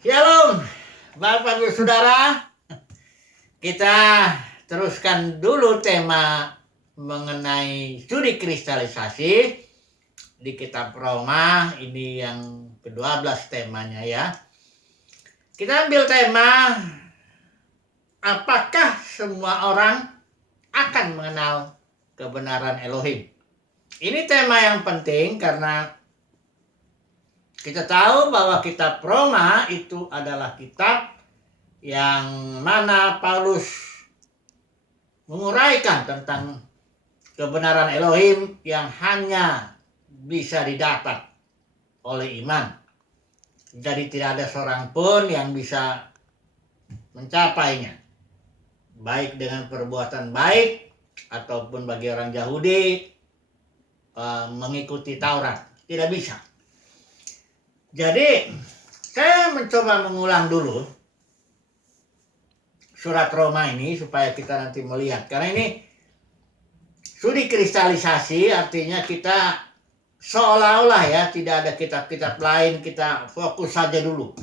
Shalom, Bapak Ibu Saudara. Kita teruskan dulu tema mengenai studi kristalisasi di kitab Roma. Ini yang ke-12 temanya ya. Kita ambil tema, apakah semua orang akan mengenal kebenaran Elohim? Ini tema yang penting karena kita tahu bahwa kitab Roma itu adalah kitab yang mana Paulus menguraikan tentang kebenaran Elohim yang hanya bisa didapat oleh iman. Jadi tidak ada seorang pun yang bisa mencapainya, baik dengan perbuatan baik ataupun bagi orang Yahudi mengikuti Taurat, tidak bisa. Jadi saya mencoba mengulang dulu surat Roma ini supaya kita nanti melihat. Karena ini studi kristalisasi, artinya kita seolah-olah ya tidak ada kitab-kitab lain, kita fokus saja dulu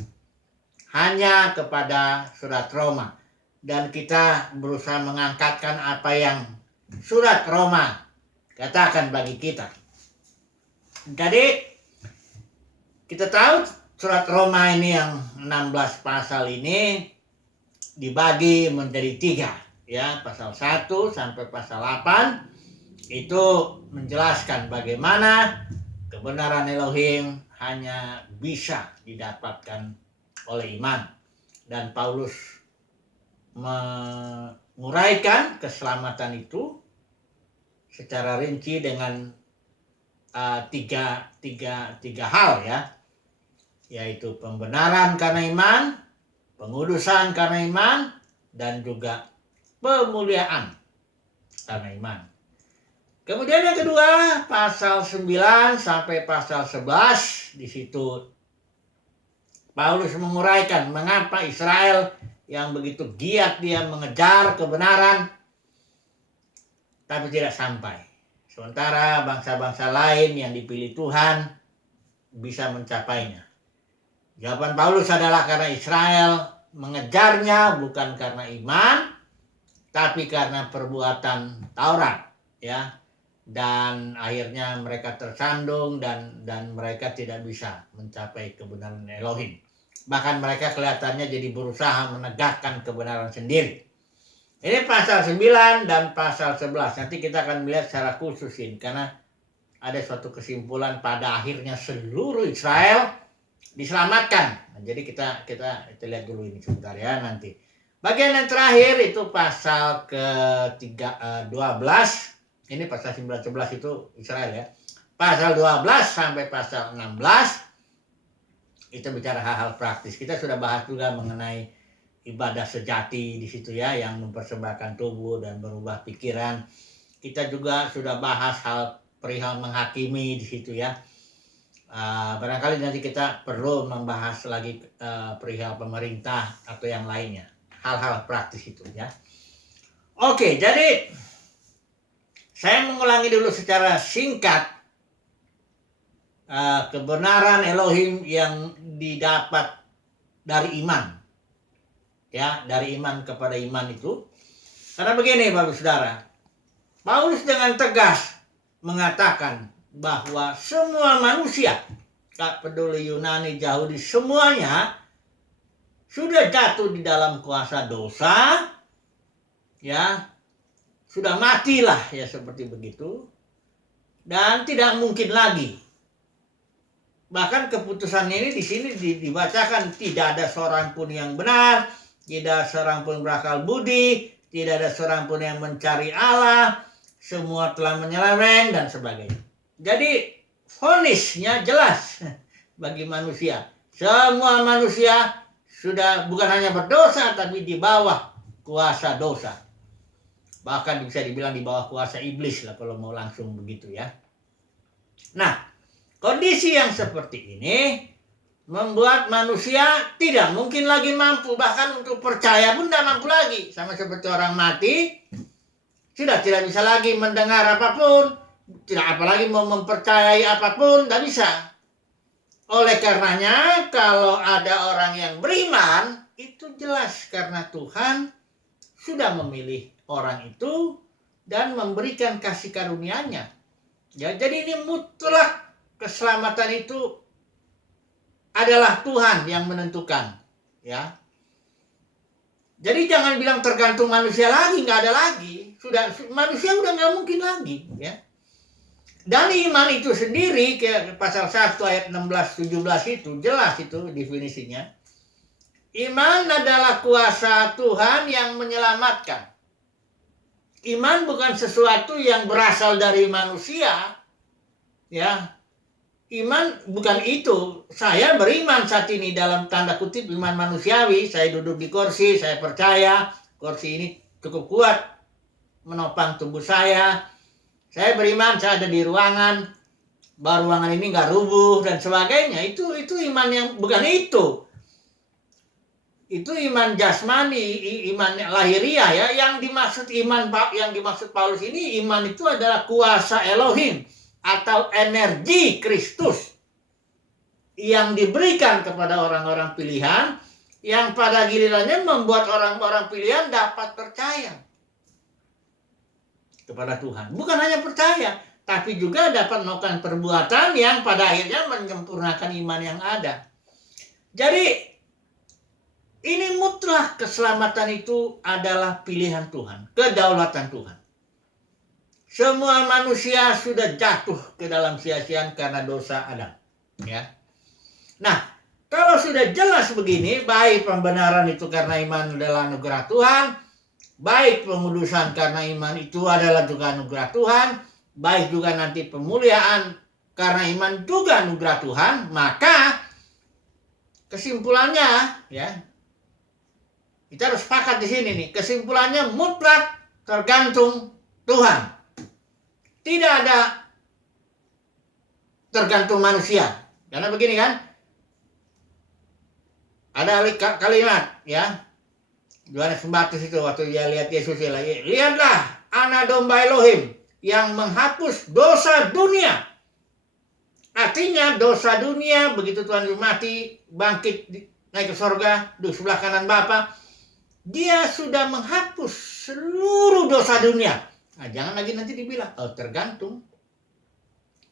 hanya kepada surat Roma. Dan kita berusaha mengangkatkan apa yang surat Roma katakan bagi kita. Jadi kita tahu surat Roma ini yang 16 pasal ini dibagi menjadi 3 ya, pasal 1 sampai pasal 8 itu menjelaskan bagaimana kebenaran Elohim hanya bisa didapatkan oleh iman, dan Paulus menguraikan keselamatan itu secara rinci dengan tiga hal ya, yaitu pembenaran karena iman, pengudusan karena iman, dan juga pemuliaan karena iman. Kemudian yang kedua, pasal 9 sampai pasal 11, di situ Paulus menguraikan mengapa Israel yang begitu giat dia mengejar kebenaran tapi tidak sampai. Sementara bangsa-bangsa lain yang dipilih Tuhan bisa mencapainya. Jawaban Paulus adalah karena Israel mengejarnya bukan karena iman, tapi karena perbuatan Taurat ya. Dan akhirnya mereka tersandung dan mereka tidak bisa mencapai kebenaran Elohim. Bahkan mereka kelihatannya jadi berusaha menegakkan kebenaran sendiri. Ini pasal 9 dan pasal 11. Nanti kita akan melihat secara khusus ini karena ada suatu kesimpulan pada akhirnya seluruh Israel diselamatkan. Nah, jadi kita lihat dulu ini sebentar ya nanti. Bagian yang terakhir itu pasal ke-12. Ini pasal 11 itu Israel ya. Pasal 12 sampai pasal 16 itu bicara hal-hal praktis. Kita sudah bahas juga mengenai ibadah sejati di situ ya, yang mempersembahkan tubuh dan berubah pikiran. Kita juga sudah bahas hal perihal menghakimi di situ ya. Barangkali nanti kita perlu membahas lagi perihal pemerintah atau yang lainnya, hal-hal praktis itu ya. Oke, jadi saya mengulangi dulu secara singkat kebenaran Elohim yang didapat dari iman ya, dari iman kepada iman itu. Karena begini Bapak Saudara, Paulus dengan tegas mengatakan bahwa semua manusia, tak peduli Yunani, Yahudi, semuanya sudah jatuh di dalam kuasa dosa, ya, sudah matilah ya seperti begitu, dan tidak mungkin lagi. Bahkan keputusannya ini di sini dibacakan tidak ada seorang pun yang benar, tidak ada seorang pun berakal budi, tidak ada seorang pun yang mencari Allah, semua telah menyeleweng dan sebagainya. Jadi vonisnya jelas bagi manusia. Semua manusia sudah bukan hanya berdosa tapi di bawah kuasa dosa. Bahkan bisa dibilang di bawah kuasa iblis lah kalau mau langsung begitu ya. Nah, kondisi yang seperti ini membuat manusia tidak mungkin lagi mampu, bahkan untuk percaya pun tidak mampu lagi. Sama seperti orang mati, sudah tidak bisa lagi mendengar apapun, tidak apalagi mau mempercayai apapun, tidak bisa. Oleh karenanya kalau ada orang yang beriman, itu jelas karena Tuhan sudah memilih orang itu dan memberikan kasih karunia-Nya. Ya, jadi ini mutlak keselamatan itu adalah Tuhan yang menentukan, ya. Jadi jangan bilang tergantung manusia lagi, nggak ada lagi. Sudah manusia udah nggak mungkin lagi, ya. Dan iman itu sendiri ke pasal 1 ayat 16 17 itu jelas itu definisinya. Iman adalah kuasa Tuhan yang menyelamatkan. Iman bukan sesuatu yang berasal dari manusia, ya. Iman bukan itu. Saya beriman saat ini dalam tanda kutip iman manusiawi. Saya duduk di kursi, saya percaya kursi ini cukup kuat menopang tubuh saya. Saya beriman saya ada di ruangan, bahwa ruangan ini nggak rubuh dan sebagainya. Itu iman yang bukan itu. Itu iman jasmani, iman lahiriah ya. Yang dimaksud iman yang dimaksud Paulus ini, iman itu adalah kuasa Elohim atau energi Kristus yang diberikan kepada orang-orang pilihan, yang pada gilirannya membuat orang-orang pilihan dapat percaya kepada Tuhan. Bukan hanya percaya, tapi juga dapat melakukan perbuatan yang pada akhirnya menyempurnakan iman yang ada. Jadi ini mutlak keselamatan itu adalah pilihan Tuhan, kedaulatan Tuhan. Semua manusia sudah jatuh ke dalam sia-siaan karena dosa Adam. Ya. Nah, kalau sudah jelas begini, baik pembenaran itu karena iman adalah anugerah Tuhan, baik pengudusan karena iman itu adalah juga anugerah Tuhan, baik juga nanti pemuliaan karena iman juga anugerah Tuhan, maka kesimpulannya, ya, kita harus sepakat di sini nih, kesimpulannya mutlak tergantung Tuhan. Tidak ada tergantung manusia. Karena begini kan, ada kalimat ya, Yohanes Pembaptis itu waktu dia lihat Yesus dia lagi, lihatlah anak domba Elohim yang menghapus dosa dunia. Artinya dosa dunia begitu Tuhan mati, bangkit, naik ke surga di sebelah kanan Bapa, dia sudah menghapus seluruh dosa dunia. Nah, jangan lagi nanti dibilang, oh tergantung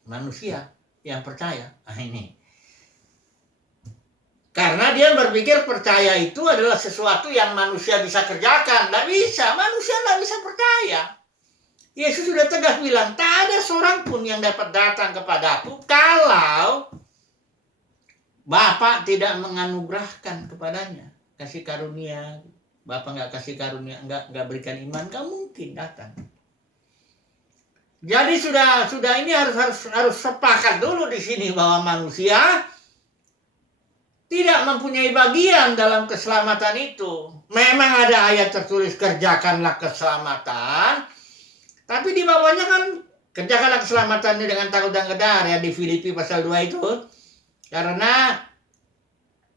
manusia yang percaya. Nah ini. Karena dia berpikir percaya itu adalah sesuatu yang manusia bisa kerjakan. Tidak bisa, manusia tidak bisa percaya. Yesus sudah tegas bilang, tak ada seorang pun yang dapat datang kepadaku kalau Bapa tidak menganugerahkan kepadanya. Kasih karunia, Bapa nggak kasih karunia, nggak berikan iman, nggak mungkin datang. Jadi sudah ini harus sepakat dulu di sini bahwa manusia tidak mempunyai bagian dalam keselamatan itu. Memang ada ayat tertulis kerjakanlah keselamatan, tapi di bawahnya kan kerjakanlah keselamatan dengan takut dan gedar ya di Filipi pasal 2 itu. Karena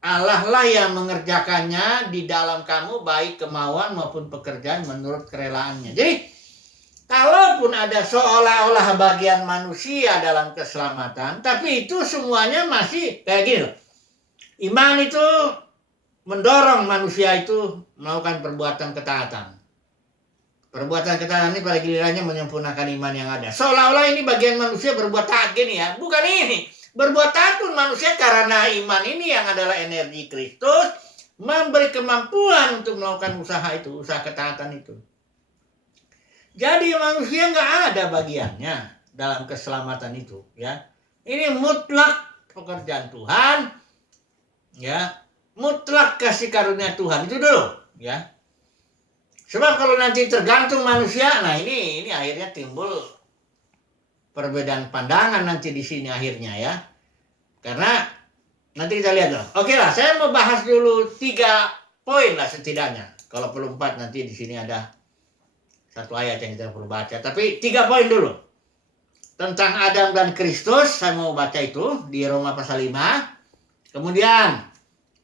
Allah lah yang mengerjakannya di dalam kamu baik kemauan maupun pekerjaan menurut kerelaannya. Jadi kalaupun ada seolah-olah bagian manusia dalam keselamatan, tapi itu semuanya masih kayak gini loh. Iman itu mendorong manusia itu melakukan perbuatan ketaatan. Perbuatan ketaatan ini pada gilirannya menyempurnakan iman yang ada. Seolah-olah ini bagian manusia berbuat taat gini ya. Bukan ini. Berbuat taat pun manusia karena iman ini yang adalah energi Kristus memberi kemampuan untuk melakukan usaha itu, usaha ketaatan itu. Jadi manusia nggak ada bagiannya dalam keselamatan itu, ya. Ini mutlak pekerjaan Tuhan, ya. Mutlak kasih karunia Tuhan itu dulu, ya. Sebab kalau nanti tergantung manusia, nah ini akhirnya timbul perbedaan pandangan nanti di sini akhirnya ya. Karena nanti kita lihat loh. Oke lah, saya mau bahas dulu 3 poin lah setidaknya. Kalau perlu 4 nanti di sini ada satu ayat yang kita perlu baca. Tapi 3 poin dulu. Tentang Adam dan Kristus, saya mau baca itu di Roma pasal 5. Kemudian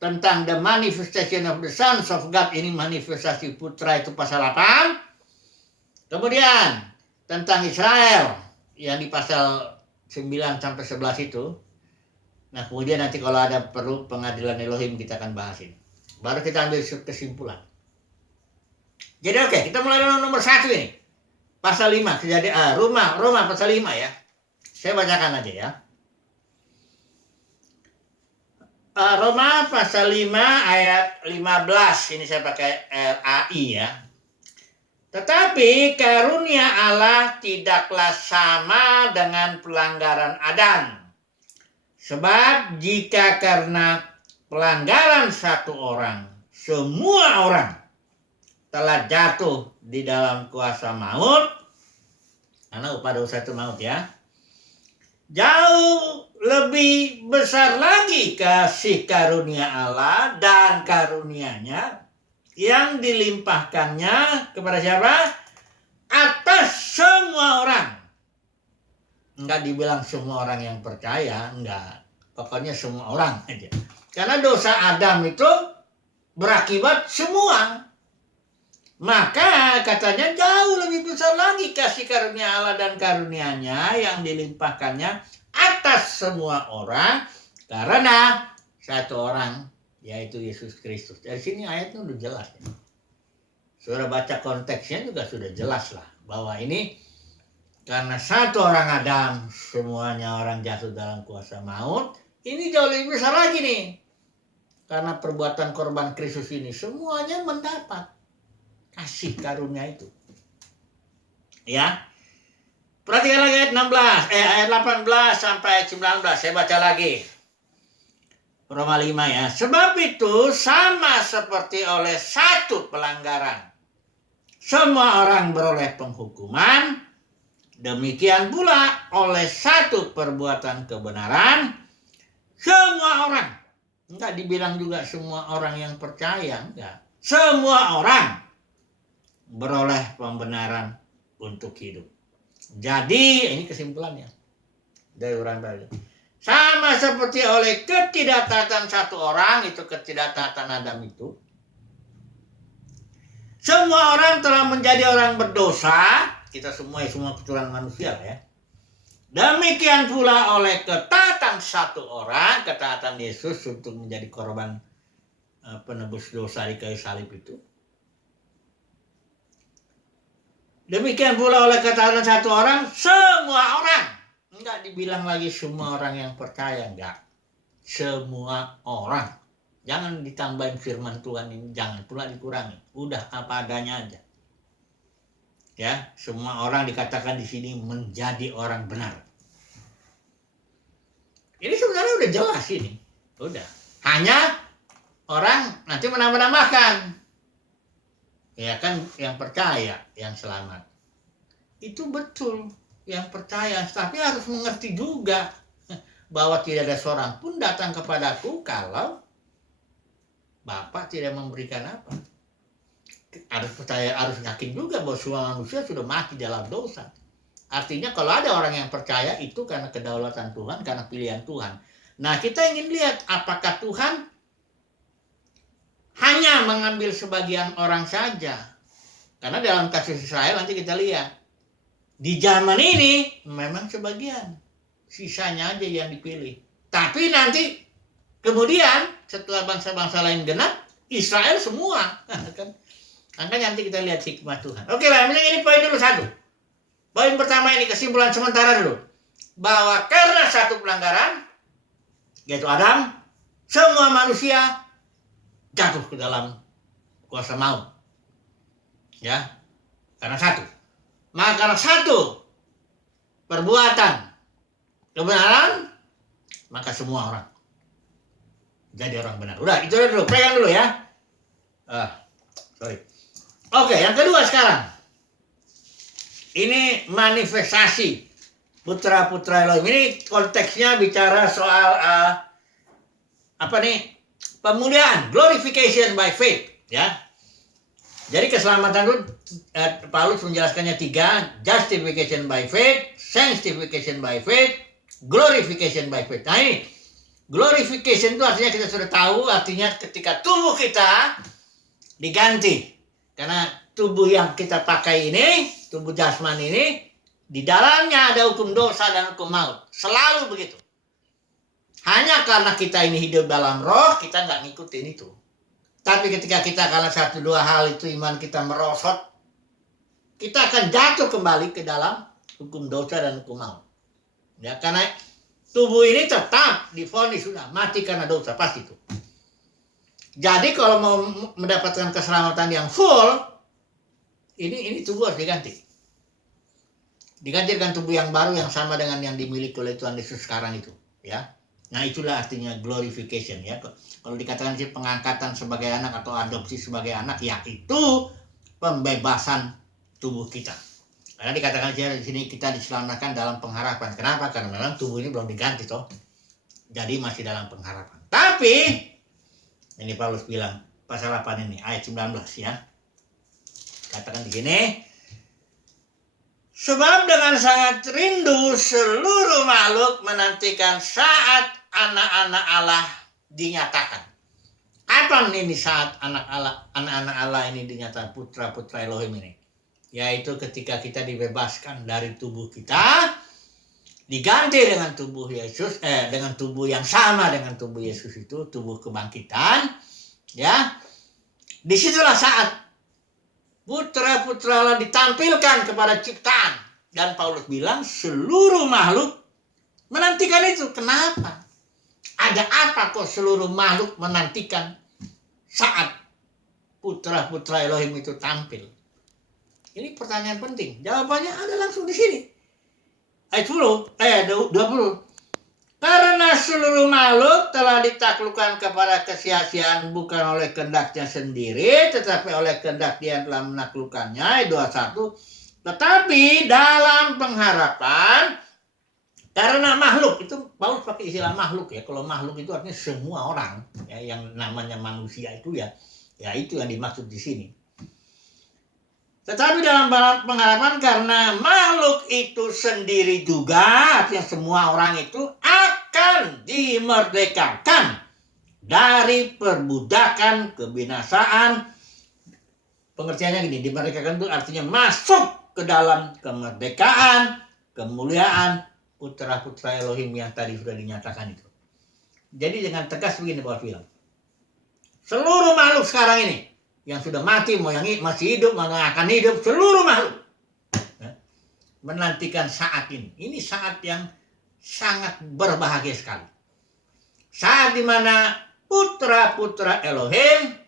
tentang the manifestation of the sons of God, ini manifestasi putra itu pasal 8. Kemudian tentang Israel yang di pasal 9 sampai 11 itu. Nah, kemudian nanti kalau ada perlu pengadilan Elohim kita akan bahasin. Baru kita ambil kesimpulan. Jadi oke, kita mulai dengan nomor 1 ini. Pasal 5, kejadian Roma pasal 5 ya. Saya bacakan aja ya. Roma pasal 5 ayat 15. Ini saya pakai LAI ya. Tetapi karunia Allah tidaklah sama dengan pelanggaran Adam. Sebab jika karena pelanggaran satu orang, semua orang telah jatuh di dalam kuasa maut, karena upah dosa itu maut ya, jauh lebih besar lagi kasih karunia Allah dan karunia-Nya yang dilimpahkannya kepada siapa? Atas semua orang. Enggak dibilang semua orang yang percaya, enggak. Pokoknya semua orang aja. Karena dosa Adam itu berakibat semua. Maka katanya jauh lebih besar lagi kasih karunia Allah dan karunia-Nya yang dilimpahkannya atas semua orang karena satu orang, yaitu Yesus Kristus. Dari sini ayatnya udah jelas ya. Saudara baca konteksnya juga sudah jelas lah bahwa ini karena satu orang Adam semuanya orang jatuh dalam kuasa maut. Ini jauh lebih besar lagi nih. Karena perbuatan korban Kristus ini semuanya mendapat kasih karunia itu. Ya. Perhatikan lagi ayat 18 sampai 19. Saya baca lagi. Roma 5 ya. Sebab itu sama seperti oleh satu pelanggaran semua orang beroleh penghukuman, demikian pula oleh satu perbuatan kebenaran semua orang. Enggak dibilang juga semua orang yang percaya, enggak. Semua orang beroleh pembenaran untuk hidup. Jadi, ini kesimpulannya dari orang tadi. Sama seperti oleh ketidaktaatan satu orang, itu ketidaktaatan Adam itu. Semua orang telah menjadi orang berdosa. Kita semua keturunan manusia ya. Demikian pula oleh ketaatan satu orang, ketaatan Yesus untuk menjadi korban penebus dosa di kayu salib itu. Demikian pula oleh ketaatan satu orang, semua orang. Enggak dibilang lagi semua orang yang percaya, enggak. Semua orang. Jangan ditambahin firman Tuhan ini, jangan pula dikurangi. Udah apa adanya aja. Ya, semua orang dikatakan di sini menjadi orang benar. Ini sebenarnya udah jelas ini. Udah. Hanya orang nanti menambah-nambahkan. Ya kan yang percaya, yang selamat. Itu betul yang percaya. Tapi harus mengerti juga bahwa tidak ada seorang pun datang kepadaku kalau Bapa tidak memberikan apa. Harus percaya, harus yakin juga bahwa semua manusia sudah mati dalam dosa. Artinya kalau ada orang yang percaya itu karena kedaulatan Tuhan, karena pilihan Tuhan. Nah kita ingin lihat apakah Tuhan hanya mengambil sebagian orang saja. Karena dalam kasus Israel nanti kita lihat. Di zaman ini memang sebagian. Sisanya aja yang dipilih. Tapi nanti kemudian setelah bangsa-bangsa lain genap, Israel semua. Makanya nanti kita lihat hikmah Tuhan. Oke lah, ini poin dulu satu. Poin pertama ini kesimpulan sementara dulu. Bahwa karena satu pelanggaran, yaitu Adam, semua manusia jatuh ke dalam kuasa maut. Ya, karena satu. Maka karena satu perbuatan kebenaran, maka semua orang jadi orang benar. Udah, itu dulu. Pegang dulu ya. Sorry. Oke, yang kedua sekarang. Ini manifestasi putra-putra Elohim. Ini konteksnya bicara soal pemuliaan, glorification by faith, ya. Jadi keselamatan itu Paulus menjelaskannya 3, justification by faith, sanctification by faith, glorification by faith. Nah ini glorification itu artinya kita sudah tahu, artinya ketika tubuh kita diganti. Karena tubuh yang kita pakai ini, tubuh jasmani ini, di dalamnya ada hukum dosa dan hukum maut. Selalu begitu. Hanya karena kita ini hidup dalam roh, kita nggak ngikutin itu. Tapi ketika kita karena satu dua hal itu iman kita merosot, kita akan jatuh kembali ke dalam hukum dosa dan hukum maut. Ya, karena tubuh ini tetap divonis sudah mati karena dosa, pasti itu. Jadi kalau mau mendapatkan keselamatan yang full, ini tubuh harus diganti. Diganti dengan tubuh yang baru yang sama dengan yang dimiliki oleh Tuhan Yesus sekarang itu, ya. Nah, itulah artinya glorification, ya. Kalau dikatakan sih pengangkatan sebagai anak atau adopsi sebagai anak, ya itu pembebasan tubuh kita. Karena dikatakan di sini kita diselamatkan dalam pengharapan. Kenapa? Karena memang tubuh ini belum diganti toh. Jadi masih dalam pengharapan. Tapi ini Paulus bilang pasal 8 ini ayat 19 ya. Katakan di sini, sebab dengan sangat rindu seluruh makhluk menantikan saat anak-anak Allah dinyatakan. Kapan ini saat anak-anak Allah ini dinyatakan, putra-putra Elohim ini? Yaitu ketika kita dibebaskan dari tubuh kita, diganti dengan tubuh Yesus, dengan tubuh yang sama dengan tubuh Yesus itu, tubuh kebangkitan, ya. Disitulah saat putra-putra Allah ditampilkan kepada ciptaan. Dan Paulus bilang seluruh makhluk menantikan itu. Kenapa? Ada apa kok seluruh makhluk menantikan saat putra-putra Elohim itu tampil? Ini pertanyaan penting. Jawabannya ada langsung di sini. Ayat 20. Karena seluruh makhluk telah ditaklukkan kepada kesia-siaan bukan oleh kehendaknya sendiri, tetapi oleh kehendak Dia telah menaklukkannya. Ayat 21. Tetapi dalam pengharapan, karena makhluk, itu Paulus pakai istilah makhluk ya. Kalau makhluk itu artinya semua orang ya, yang namanya manusia itu ya itu yang dimaksud di sini. Tetapi dalam pengharapan karena makhluk itu sendiri juga, artinya semua orang itu akan dimerdekakan dari perbudakan kebinasaan. Pengertiannya gini, dimerdekakan itu artinya masuk ke dalam kemerdekaan, kemuliaan putra-putra Elohim yang tadi sudah dinyatakan itu. Jadi dengan tegas begini Paulus bilang, seluruh makhluk sekarang ini yang sudah mati, mau yang masih hidup, mau yang akan hidup, seluruh makhluk menantikan saat ini. Ini saat yang sangat berbahagia sekali. Saat dimana putra-putra Elohim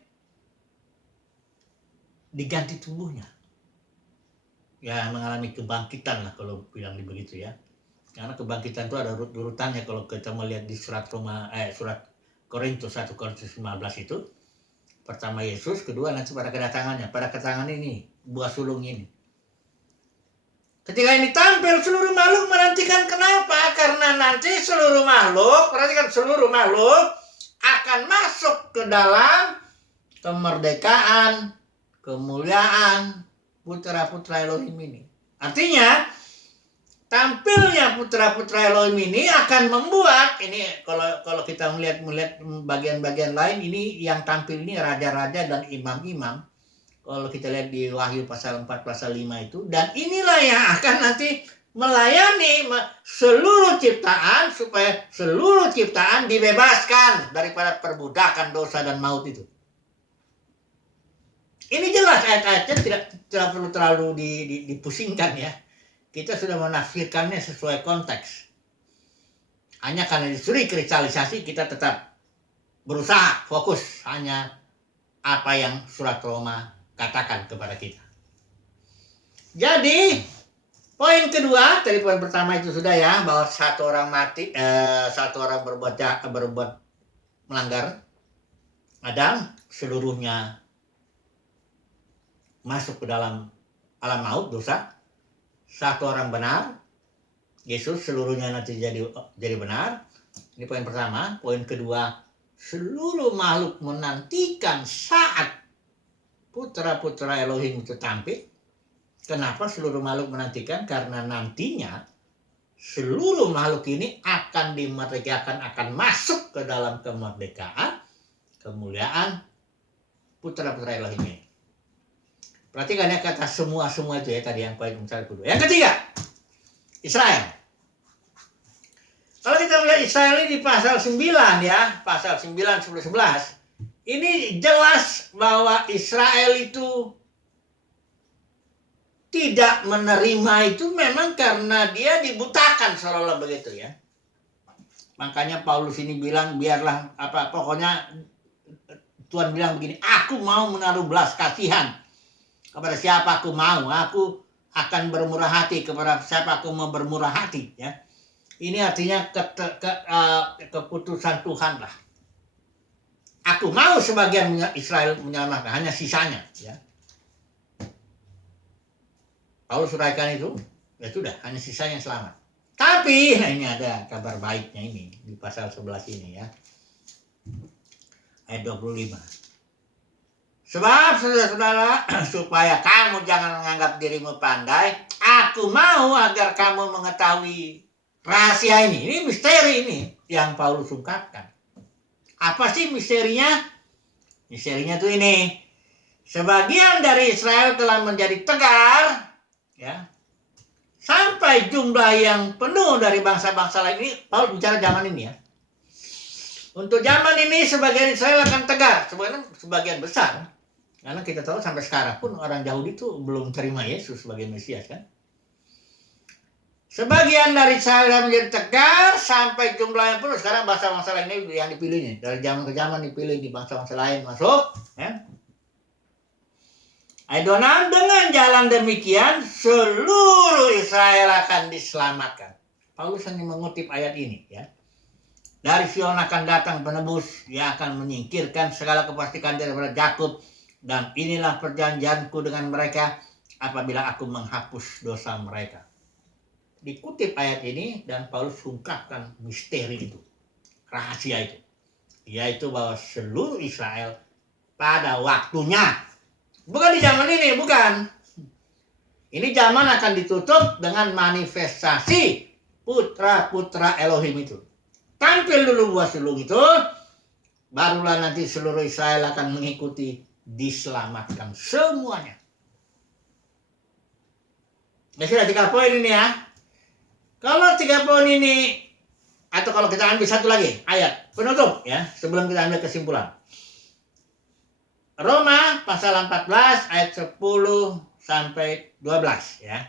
diganti tubuhnya. Ya mengalami kebangkitan lah kalau bilang begitu ya. Karena kebangkitan itu ada urut-urutannya kalau kita melihat di surat Korintus 1 Korintus 15 itu. Pertama Yesus, kedua nanti pada kedatangannya. Pada kedatangan ini, buah sulung ini. Ketika ini tampil seluruh makhluk menantikan. Kenapa? Karena nanti seluruh makhluk, perhatikan seluruh makhluk akan masuk ke dalam kemerdekaan, kemuliaan putra-putra Elohim ini. Artinya tampilnya putra-putra Elohim ini akan membuat ini kalau kita melihat bagian-bagian lain ini yang tampil ini raja-raja dan imam-imam. Kalau kita lihat di Wahyu pasal 4 pasal 5 itu, dan inilah yang akan nanti melayani seluruh ciptaan supaya seluruh ciptaan dibebaskan daripada perbudakan dosa dan maut itu. Ini jelas ayat-ayatnya tidak perlu terlalu dipusingkan ya. Kita sudah menafsirkannya sesuai konteks. Hanya karena disuruh kristalisasi, kita tetap berusaha fokus hanya apa yang surat Roma katakan kepada kita. Jadi, poin kedua, tadi poin pertama itu sudah ya, bahwa satu orang mati, satu orang berbuat melanggar Adam, seluruhnya masuk ke dalam alam maut, dosa. Satu orang benar, Yesus, seluruhnya nanti jadi benar. Ini poin pertama. Poin kedua, seluruh makhluk menantikan saat putra-putra Elohim itu tampil. Kenapa seluruh makhluk menantikan? Karena nantinya seluruh makhluk ini akan dimerdekakan, akan masuk ke dalam kemerdekaan, kemuliaan putra-putra Elohim ini. Perhatikan ya kata semua itu ya tadi yang poin kedua. Yang ketiga, Israel. Kalau kita melihat Israel ini di pasal 9 ya, pasal 9, 10, 11, ini jelas bahwa Israel itu tidak menerima itu memang karena dia dibutakan seolah-olah begitu ya. Makanya Paulus ini bilang biarlah pokoknya Tuhan bilang begini, aku mau menaruh belas kasihan kepada siapa aku mau, aku akan bermurah hati kepada siapa aku mau bermurah hati ya. Ini artinya keputusan Tuhan lah. Aku mau sebagian Israel menyelamatkan, hanya sisanya ya. Paulus uraikan itu, ya sudah, hanya sisanya selamat. Tapi, nah ini ada kabar baiknya ini di pasal 11 ini ya. Ayat 25. Sebab saudara-saudara, supaya kamu jangan menganggap dirimu pandai, aku mau agar kamu mengetahui rahasia ini. Ini misteri ini yang Paulus ungkapkan. Apa sih misterinya? Misterinya tuh ini. Sebagian dari Israel telah menjadi tegar, ya. Sampai jumlah yang penuh dari bangsa-bangsa lain ini, Paulus bicara zaman ini ya. Untuk zaman ini sebagian Israel akan tegar, sebagian besar. Karena kita tahu sampai sekarang pun orang Yahudi itu belum terima Yesus sebagai Mesias kan. Sebagian dari Israel menjadi tegar sampai jumlah yang penuh. Sekarang bangsa-bangsa lain ini yang dipilih nih. Dari zaman ke zaman dipilih di bangsa-bangsa lain masuk. Ya. Ayat 26, dengan jalan demikian seluruh Israel akan diselamatkan. Paulus hanya mengutip ayat ini ya. Dari Sion akan datang penebus, dia akan menyingkirkan segala kepastikan daripada Yakub, dan inilah perjanjianku dengan mereka apabila aku menghapus dosa mereka. Dikutip ayat ini dan Paulus ungkapkan misteri itu, rahasia itu, yaitu bahwa seluruh Israel pada waktunya, bukan di zaman ini, bukan. Ini zaman akan ditutup dengan manifestasi putra-putra Elohim itu. Tampil dulu buah sulung itu, barulah nanti seluruh Israel akan mengikuti, diselamatkan semuanya. Ya sudah 3 poin ini ya. Kalau 3 poin ini, atau kalau kita ambil satu lagi ayat penutup ya, sebelum kita ambil kesimpulan. Roma pasal 14 ayat 10 sampai 12 ya.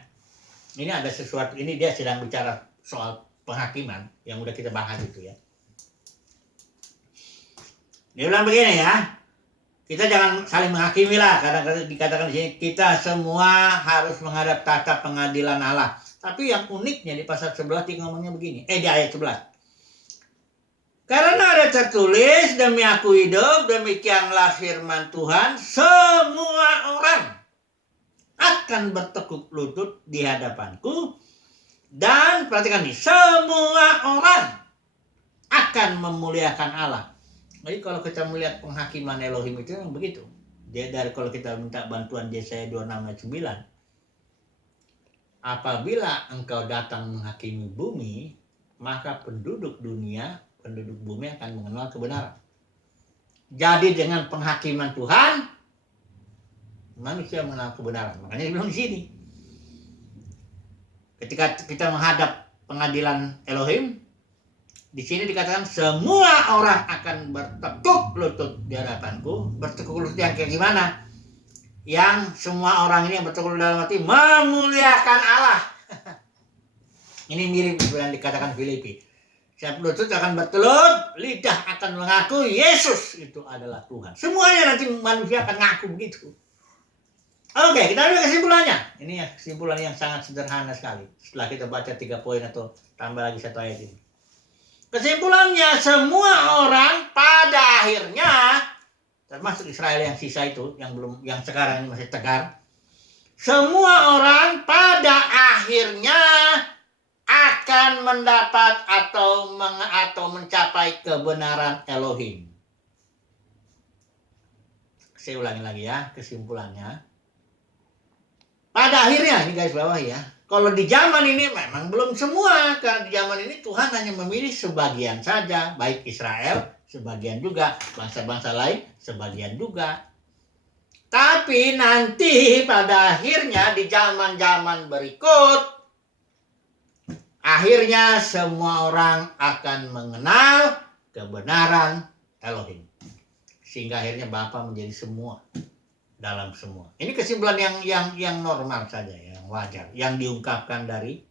Ini ada sesuatu, ini dia sedang bicara soal penghakiman yang udah kita bahas itu ya. Dia bilang begini ya, kita jangan saling menghakimi lah, karena dikatakan di sini kita semua harus menghadap tahta pengadilan Allah. Tapi yang uniknya di pasal 11 dia ngomongnya begini, di ayat 11. Karena ada tertulis, demi aku hidup, demikianlah firman Tuhan, semua orang akan bertekuk lutut di hadapanku. Dan perhatikan nih, semua orang akan memuliakan Allah. Jadi kalau kita melihat penghakiman Elohim itu memang begitu. Dia dari kalau kita minta bantuan Yesaya 26 ayat 9. Apabila engkau datang menghakimi bumi, maka penduduk dunia, penduduk bumi akan mengenal kebenaran. Jadi dengan penghakiman Tuhan, manusia mengenal kebenaran. Makanya dibilang di sini. Ketika kita menghadap pengadilan Elohim, di sini dikatakan semua orang akan bertekuk lutut di hadapanku. Bertekuk lutut yang kayak gimana? Yang semua orang ini yang bertekuk lutut dalam arti memuliakan Allah. Ini mirip dengan dikatakan Filipi. Siap lutut akan bertelut, lidah akan mengaku Yesus itu adalah Tuhan. Semuanya nanti manusia akan ngaku begitu. Oke, kita ambil kesimpulannya. Ini ya kesimpulan yang sangat sederhana sekali. Setelah kita baca 3 poin atau tambah lagi 1 ayat ini. Kesimpulannya, semua orang pada akhirnya, termasuk Israel yang sisa itu, yang sekarang ini masih tegar, semua orang pada akhirnya akan mendapat atau mencapai kebenaran Elohim. Saya ulangi lagi ya kesimpulannya. Pada akhirnya, ini guys bawah ya, kalau di zaman ini memang belum semua, karena di zaman ini Tuhan hanya memilih sebagian saja, baik Israel, sebagian juga, bangsa-bangsa lain, sebagian juga. Tapi nanti pada akhirnya di zaman-zaman berikut, akhirnya semua orang akan mengenal kebenaran Elohim. Sehingga akhirnya Bapa menjadi semua dalam semua. Ini kesimpulan yang normal saja, yang wajar, yang diungkapkan dari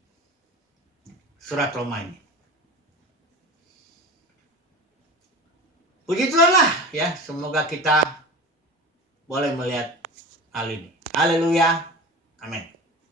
surat Roma ini. Puji Tuhan lah ya, semoga kita boleh melihat hal ini. Haleluya. Amin.